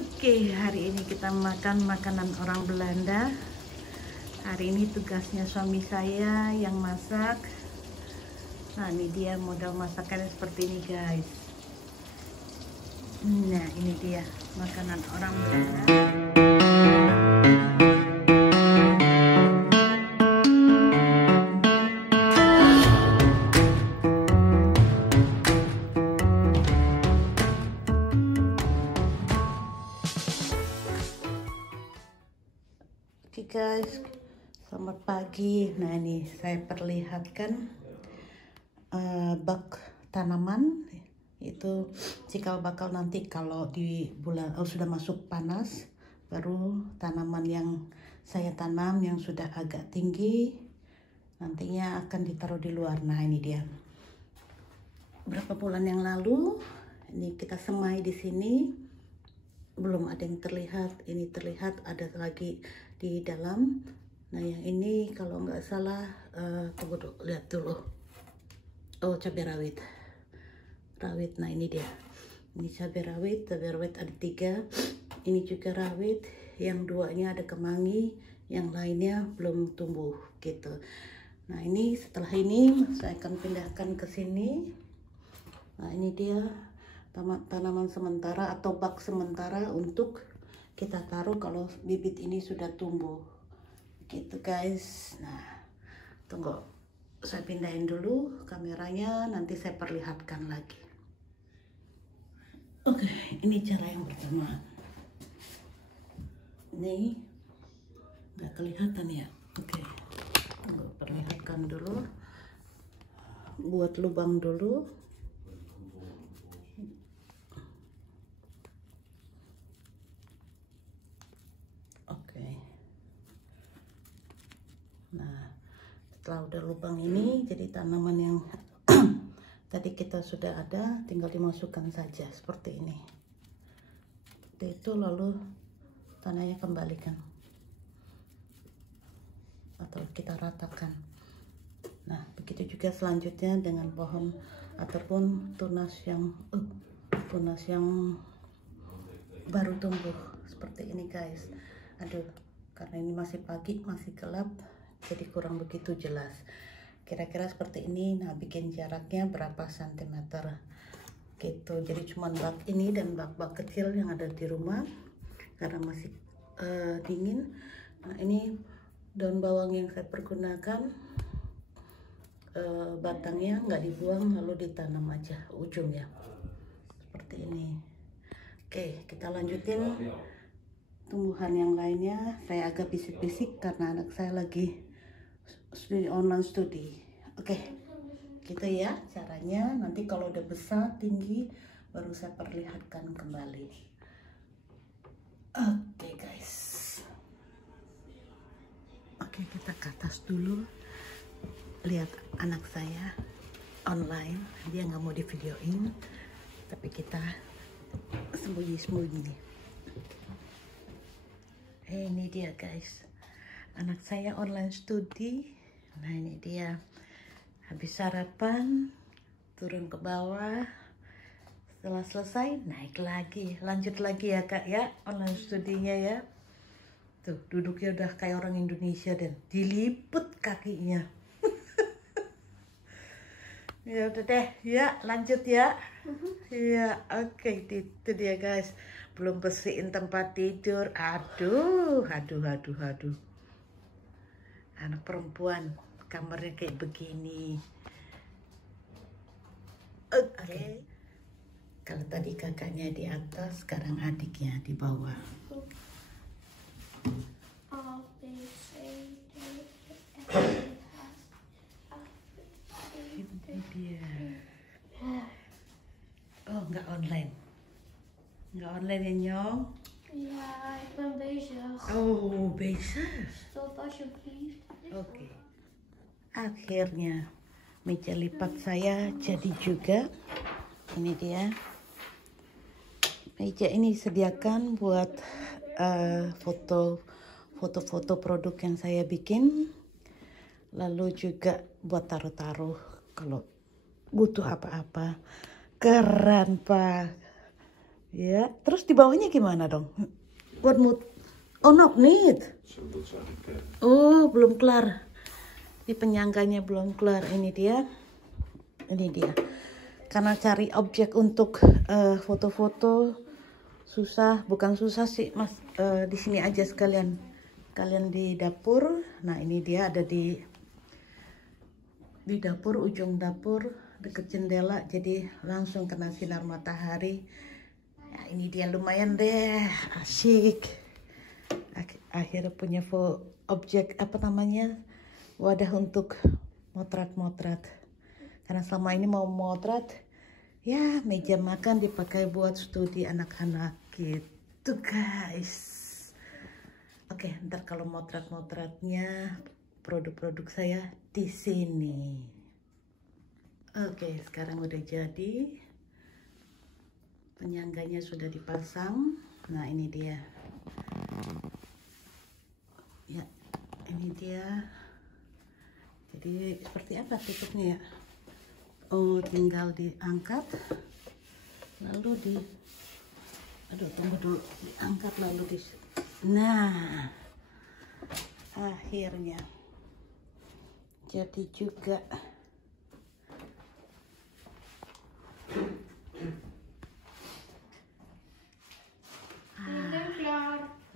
Oke, hari ini kita makan makanan orang Belanda. Hari ini tugasnya suami saya yang masak. Nah, ini dia model masakannya seperti ini, guys. Nah, ini dia makanan orang Belanda. Oke guys, selamat pagi. Nah, ini saya perlihatkan bak tanaman. Itu cikal bakal nanti kalau di bulan sudah masuk panas, baru tanaman yang saya tanam yang sudah agak tinggi nantinya akan ditaruh di luar. Nah, ini dia. Berapa bulan yang lalu ini kita semai di sini. Belum ada yang terlihat, ini terlihat ada lagi di dalam. Nah, yang ini kalau nggak salah tunggu dulu, lihat dulu. Oh, cabai rawit. Nah, ini dia. Ini cabai rawit ada 3. Ini juga rawit, yang 2-nya ada kemangi, yang lainnya belum tumbuh gitu. Nah, ini setelah ini saya akan pindahkan ke sini. Nah, ini dia tanaman sementara atau bak sementara untuk kita taruh kalau bibit ini sudah tumbuh gitu, guys. Nah, tunggu, saya pindahin dulu kameranya, nanti saya perlihatkan lagi. Oke, ini cara yang pertama. Ini nggak kelihatan ya. Oke, tunggu, perlihatkan dulu. Buat lubang dulu. Nah, setelah udah lubang ini, jadi tanaman yang tadi kita sudah ada tinggal dimasukkan saja seperti ini. Seperti itu, lalu tanahnya kembalikan atau kita ratakan. Nah, begitu juga selanjutnya dengan pohon ataupun tunas yang baru tumbuh seperti ini, guys. Aduh, karena ini masih pagi, masih gelap, jadi kurang begitu jelas. Kira-kira seperti ini. Nah, bikin jaraknya berapa sentimeter gitu. Jadi cuman bak ini dan bak-bak kecil yang ada di rumah karena masih dingin. Nah, ini daun bawang yang saya pergunakan, batangnya nggak dibuang, lalu ditanam aja ujungnya seperti ini. Oke, kita lanjutin tumbuhan yang lainnya. Saya agak bisik-bisik karena anak saya lagi online studi. Oke, gitu ya caranya. Nanti kalau udah besar tinggi baru saya perlihatkan kembali. Oke, guys. Oke, kita ke atas dulu. Lihat anak saya online, dia nggak mau divideoin, tapi kita sembunyi-sembunyi. Ini dia, guys, anak saya online studi. Nah, ini dia, habis sarapan turun ke bawah, setelah selesai naik lagi, lanjut lagi ya kak ya online studinya ya. Tuh, duduknya udah kayak orang Indonesia dan diliput kakinya. Ya udah deh, ya lanjut ya. Ya, oke, itu dia, guys. Belum bersihin tempat tidur. Aduh. Anak perempuan kamarnya kayak begini. Oke. Kalau tadi kakaknya di atas, sekarang adiknya di bawah. Ini dia. Oh, nggak online. Nggak online ya, Nyong? Ja, ik ben bezig. Oh, bezig. Stop alsjeblieft. Oke. Akhirnya meja lipat saya jadi juga. Ini dia. Meja ini disediakan buat foto-foto produk yang saya bikin. Lalu juga buat taruh-taruh kalau butuh apa-apa. Keren, Pak. Ya, terus di bawahnya gimana dong? What mood? Oh, not need. Oh, belum kelar. Di penyangganya belum kelar. Ini dia. Karena cari objek untuk foto-foto susah, bukan susah sih, Mas. Di sini aja sekalian. Kalian di dapur. Nah, ini dia ada di dapur, ujung dapur, deket jendela, jadi langsung kena sinar matahari. Nah, ini dia lumayan deh, asyik. Akhirnya punya objek apa namanya, wadah untuk motret-motret. Karena selama ini mau motret, ya meja makan dipakai buat studi anak-anak gitu guys. Oke, ntar kalau motret-motretnya produk-produk saya di sini. Oke, sekarang udah jadi. Penyangganya sudah dipasang. Nah, ini dia. Ya, ini dia. Jadi seperti apa tutupnya ya? Oh, tinggal diangkat. Lalu tunggu dulu. Diangkat lalu nah, akhirnya jadi juga.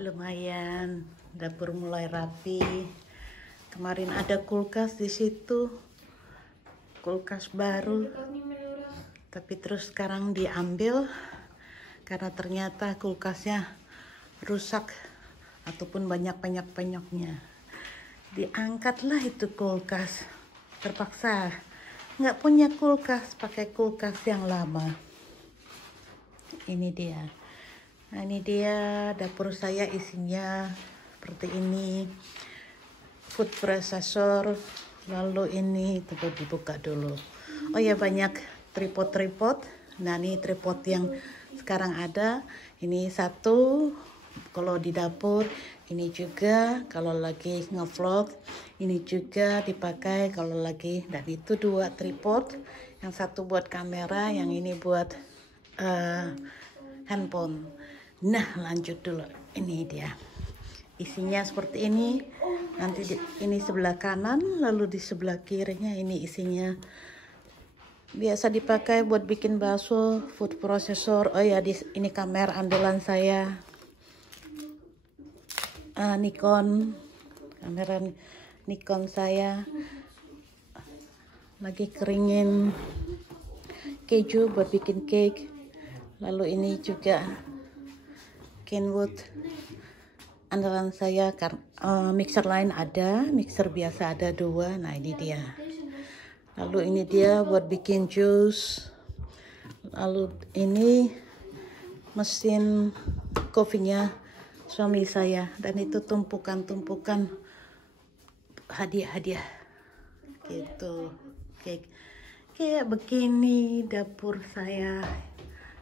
Lumayan, dapur mulai rapi. Kemarin ada kulkas di situ, kulkas baru, tapi terus sekarang diambil karena ternyata kulkasnya rusak ataupun banyak penyok-penyoknya. Diangkatlah itu kulkas, terpaksa nggak punya kulkas, pakai kulkas yang lama. Ini dia. Nah, ini dia dapur saya, isinya seperti ini. Food processor, lalu ini coba dibuka dulu. Oh ya, banyak tripod. Nah, ini tripod yang sekarang ada. Ini satu kalau di dapur, ini juga kalau lagi ngevlog, ini juga dipakai kalau lagi. Dan itu dua tripod, yang satu buat kamera, yang ini buat handphone. Nah, lanjut dulu. Ini dia. Isinya seperti ini. Nanti ini sebelah kanan, lalu di sebelah kirinya ini isinya. Biasa dipakai buat bikin bakso, food processor. Oh ya, ini kamera andalan saya. Nikon. Kamera Nikon saya. Lagi keringin keju buat bikin cake. Lalu ini juga Kenwood andalan saya. Mixer lain ada, mixer biasa ada 2. Nah, ini dia. Lalu ini dia buat bikin jus. Lalu ini mesin kopinya suami saya, dan itu tumpukan hadiah-hadiah gitu. Kayak begini dapur saya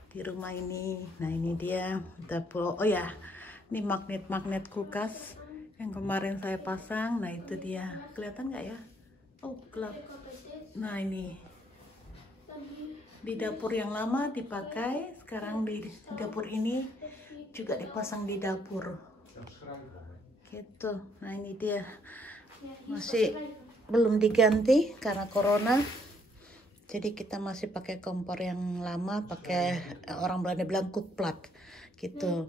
di rumah ini. Nah, ini dia dapur. Oh ya, ini magnet kulkas yang kemarin saya pasang. Nah, itu dia. Kelihatan nggak ya? Oh, gelap. Nah, ini di dapur yang lama dipakai, sekarang di dapur ini juga dipasang di dapur gitu. Nah, ini dia. Masih belum diganti karena corona. Jadi kita masih pakai kompor yang lama, pakai orang Belanda bilang kookplat gitu.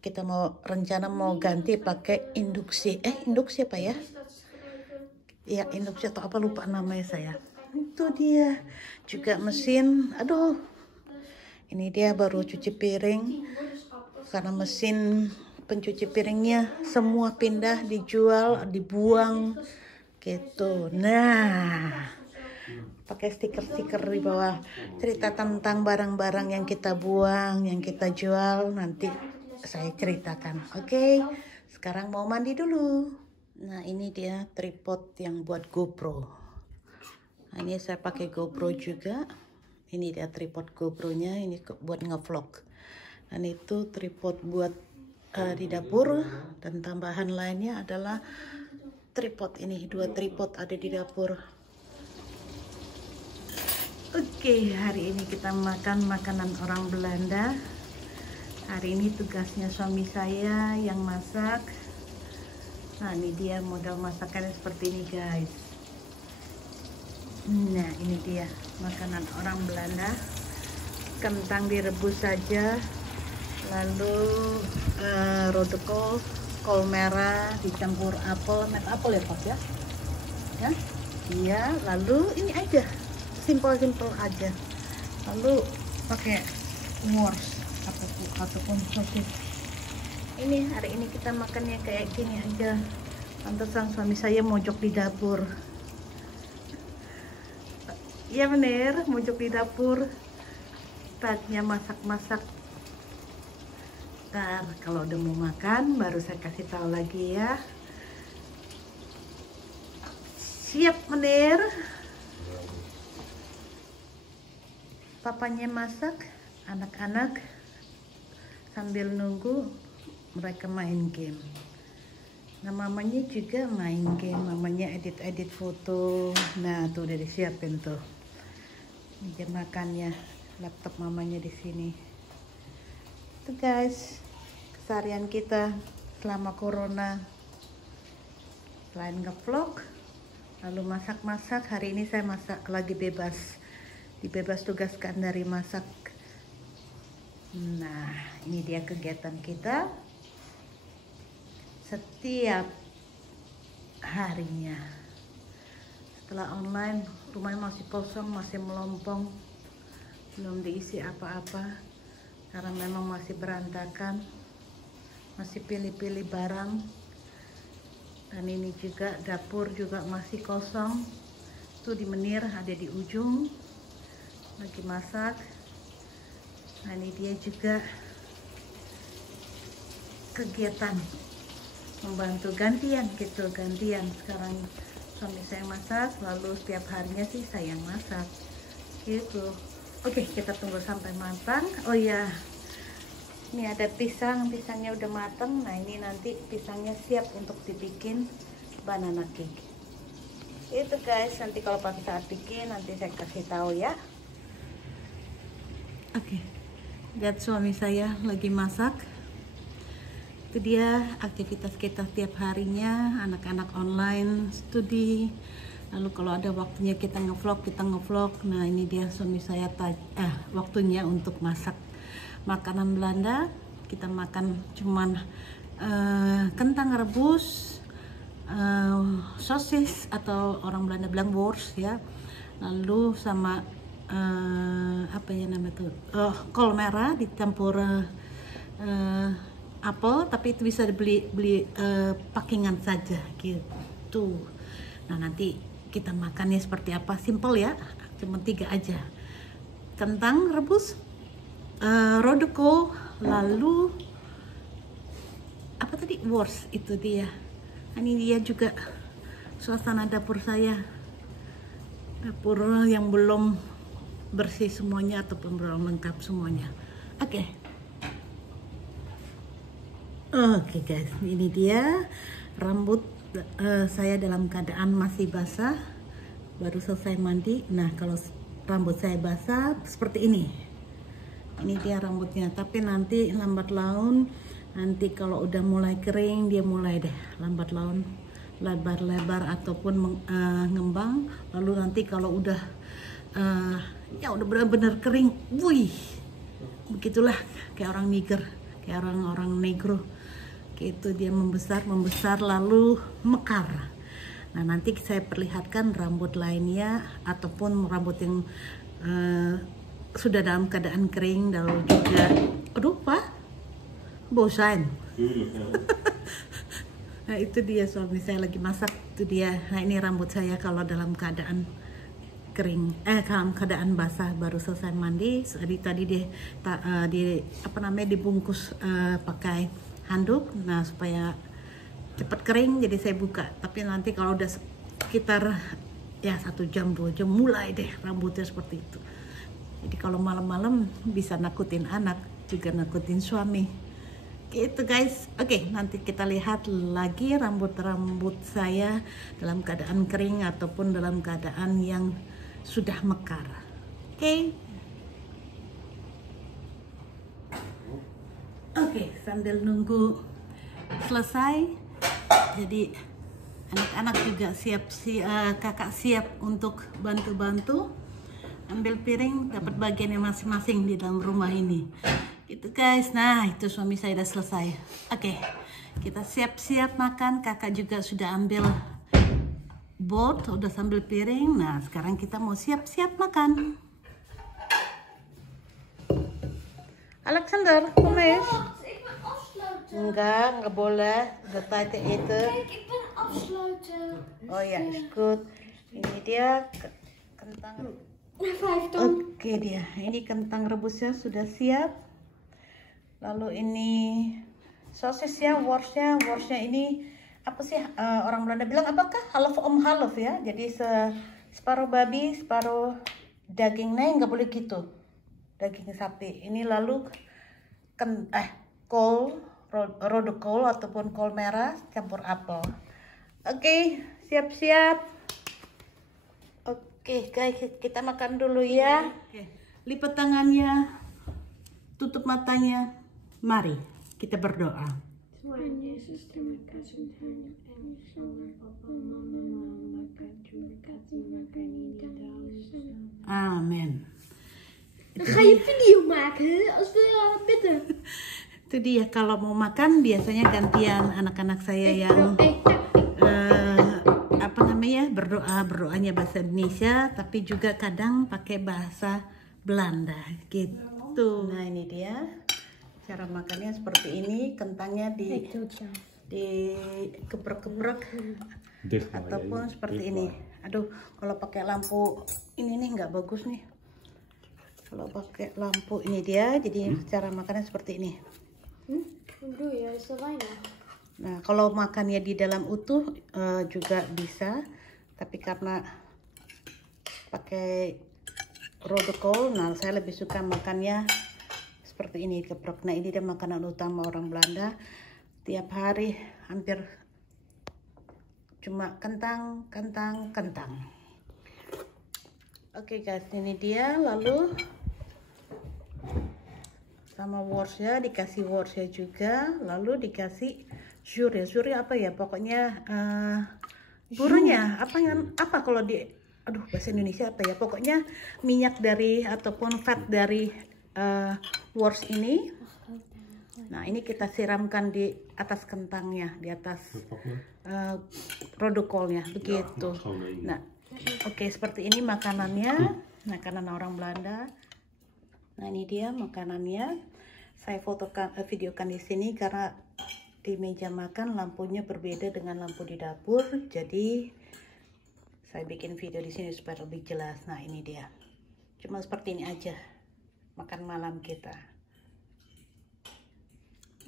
Kita rencana mau ganti pakai induksi. Induksi apa ya? Ya, induksi atau apa, lupa namanya saya. Itu dia. Juga mesin. Aduh. Ini dia baru cuci piring. Karena mesin pencuci piringnya semua pindah, dijual, dibuang gitu. Nah, pakai stiker-stiker di bawah, cerita tentang barang-barang yang kita buang, yang kita jual, nanti saya ceritakan. Oke, sekarang mau mandi dulu. Nah, ini dia tripod yang buat GoPro. Nah, ini saya pakai GoPro juga. Ini dia tripod GoPro-nya, ini buat ngevlog. Dan itu tripod buat di dapur, dan tambahan lainnya adalah tripod ini. 2 tripod ada di dapur. Oke, hari ini kita makan makanan orang Belanda. Hari ini tugasnya suami saya yang masak. Nah, ini dia model masakannya seperti ini, guys. Nah, ini dia makanan orang Belanda. Kentang direbus saja, lalu rodokol, kol merah dicampur apel ya Pak ya? Ya, iya. Lalu ini aja, simple aja. Lalu pakai wors ataupun sosis. Ini hari ini kita makannya kayak gini aja. Pantesan suami saya mojok di dapur. Iya bener, mojok di dapur. Saatnya masak-masak. Ntar kalau udah mau makan baru saya kasih tahu lagi ya. Siap menir. Papanya masak, anak-anak sambil nunggu mereka main game. Nah, mamanya juga main game, mamanya edit foto. Nah, tuh udah disiapin tuh. Meja makannya, laptop mamanya di sini. Itu guys, keseharian kita selama corona. Selain ngevlog, lalu masak-masak. Hari ini saya masak lagi bebas. Dibebas tugaskan dari masak. Nah, ini dia kegiatan kita setiap harinya. Setelah online, rumahnya masih kosong, masih melompong, belum diisi apa-apa karena memang masih berantakan, masih pilih-pilih barang. Dan ini juga dapur juga masih kosong. Tuh di menir ada di ujung lagi masak. Nah, ini dia juga kegiatan membantu gantian gitu, gantian. Sekarang suami saya masak, lalu setiap harinya sih saya yang masak gitu. Oke, kita tunggu sampai matang. Oh ya, ini ada pisangnya udah matang. Nah, ini nanti pisangnya siap untuk dibikin banana cake. Itu guys, nanti kalau pas saat bikin nanti saya kasih tahu ya. Oke, lihat suami saya lagi masak. Itu dia aktivitas kita setiap harinya, anak-anak online, studi. Lalu kalau ada waktunya kita ngevlog. Nah, ini dia suami saya waktunya untuk masak makanan Belanda. Kita makan cuman kentang rebus, sosis atau orang Belanda bilang wors ya. Lalu sama apa ya namanya tuh, kol merah dicampur apel, tapi itu bisa beli packingan saja gitu. Nah, nanti kita makannya seperti apa, simple ya, cuma 3 aja. Kentang rebus, rodokol, lalu apa tadi, wors. Itu dia. Ini dia juga suasana dapur saya, dapur yang belum bersih semuanya ataupun belum lengkap semuanya. Oke guys, ini dia rambut saya dalam keadaan masih basah, baru selesai mandi. Nah, kalau rambut saya basah seperti ini dia rambutnya. Tapi nanti lambat laun, nanti kalau udah mulai kering, dia mulai deh lambat laun lebar-lebar ataupun ngembang. Lalu nanti kalau udah ya udah benar-benar kering, wih, begitulah kayak orang Niger, kayak orang negro gitu, dia membesar lalu mekar. Nah, nanti saya perlihatkan rambut lainnya ataupun rambut yang sudah dalam keadaan kering, lalu juga aduh Pak bosan. Nah, itu dia suami saya lagi masak. Itu dia. Nah, ini rambut saya kalau dalam keadaan kering, dalam keadaan basah, baru selesai mandi. Tadi dia dibungkus pakai handuk, nah supaya cepat kering, jadi saya buka. Tapi nanti kalau udah sekitar ya 1 jam 2 jam mulai deh rambutnya seperti itu. Jadi kalau malam-malam bisa nakutin anak, juga nakutin suami gitu guys. Oke, nanti kita lihat lagi rambut saya dalam keadaan kering ataupun dalam keadaan yang sudah mekar. Oke. Oke, sambil nunggu selesai, jadi anak-anak juga kakak siap untuk bantu-bantu ambil piring, dapat bagiannya masing-masing di dalam rumah ini. Gitu guys. Nah, itu suami saya udah selesai. Oke, kita siap-siap makan. Kakak juga sudah ambil bowl, udah sambil piring. Nah, sekarang kita mau siap-siap makan. Alexander, kom eens. Ik ben afsluiten. Enggak boleh. Udah tijd te eten. Kijk, ik ben afsluiten. Oh ya, is goed. Ini dia kentang. 5 ton. Oke dia, ini kentang rebusnya sudah siap. Lalu ini sosis ya, worsnya ini apa sih orang Belanda bilang apakah half om half ya? Jadi separuh babi, separuh daging. Nah, nggak boleh gitu. Daging sapi. Ini lalu kol, rode kol ataupun kol merah campur apel. Oke, siap-siap. Oke guys, kita makan dulu ya. Oke. Lipat tangannya, tutup matanya. Mari kita berdoa. Tuhan Yesus, terima kasih hanya kami semua papa mama makan terima kasih makan ini terus. Amin. Dan ga je video maken als we bidden. Itu dia, kalau mau makan biasanya gantian anak-anak saya yang berdoanya bahasa Indonesia, tapi juga kadang pakai bahasa Belanda gitu. Nah, ini dia cara makannya seperti ini. Kentangnya dikeprek-keprek ataupun seperti ini. Aduh, kalau pakai lampu ini nih nggak bagus nih. Kalau pakai lampu ini dia, jadi cara makannya seperti ini. Hoe doe je? Is dat weinig? Nah, kalau makannya di dalam utuh juga bisa, tapi karena pakai rodokol, nah saya lebih suka makannya seperti ini, keprok. Nah, ini dia makanan utama orang Belanda. Tiap hari hampir cuma kentang. Oke guys, ini dia. Lalu sama worsnya, dikasih worsnya juga, lalu dikasih jur apa ya, pokoknya burunya apa kalau di bahasa Indonesia apa ya, pokoknya minyak dari ataupun fat dari wors ini. Nah, ini kita siramkan di atas kentangnya, di atas rodokolnya begitu. Nah, oke, seperti ini makanannya, makanan orang Belanda. Nah, ini dia makanannya. Saya videokan di sini karena di meja makan lampunya berbeda dengan lampu di dapur. Jadi saya bikin video di sini supaya lebih jelas. Nah, ini dia. Cuma seperti ini aja makan malam kita.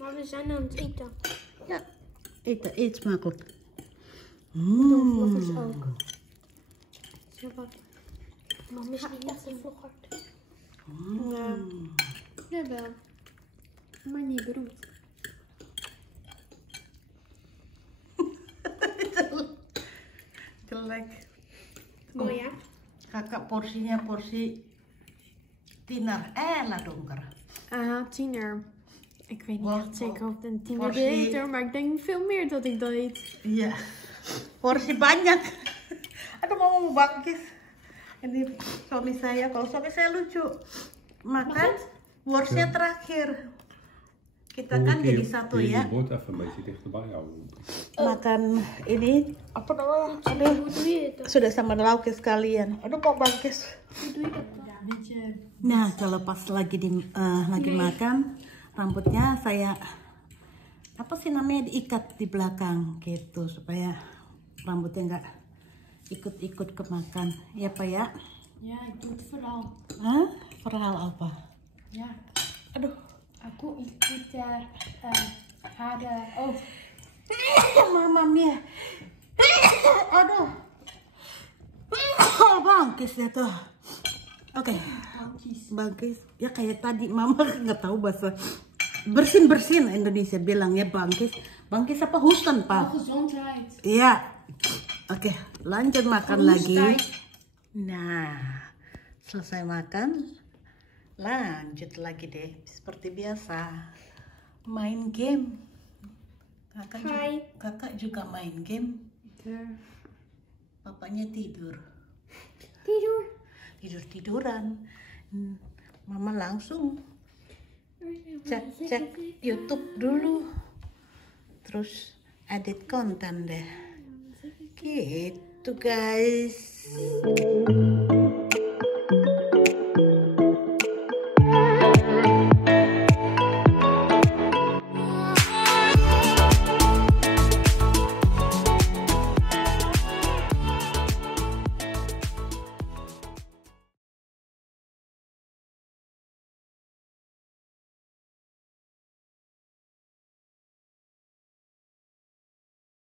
Maar we zijn aan het eten. Ja, eet smakelijk. Vlog is ook. Siapa? Mama is niet echt een vlogger. Jawel. Maar niet beroemd. Jelek. Mooi, ja? Kakak porsinya porsi tiener. Lah donker. Tiener. Ik weet niet Wow, echt zeker of het een tiener portie. deed hoor, maar ik denk veel meer dat ik dat eet. Iya, porsi banyak. Aduh, mau bangkis. Ini suami saya, kalau suami saya lucu. Makan worsnya terakhir. Kita kan jadi satu ya. Brood even een beetje dichterbij houden. Makan ini apa namanya? Aduh, Hoe doe je dat? sudah sama lauknya sekalian. Aduh, kok bangkis. Hoe doe je dat? Nah, kalau pas lagi makan, rambutnya saya apa sih namanya, diikat di belakang gitu supaya rambutnya nggak ikut-ikut kemakan. Ya Pak ya? Ja, ik doe het vooral. Hah? Verhaal apa? Ja, Aduh, aku ikut ada. Oh, mama mia. Aduh. Bangkis ya tuh. Oke. Bangkis. Ya kayak tadi mama nggak tahu bahasa. Bersin Indonesia bilangnya bangkis. Bangkis apa hoesten, Pak? gezondheid. Iya. Oke, lanjut makan lagi. Nah, selesai makan, lanjut lagi deh. Seperti biasa, main game. Hai. Kakak juga main game. There. Papanya tidur. Tidur. Tiduran. Mama langsung cek YouTube dulu. Terus edit konten deh. Gitu guys.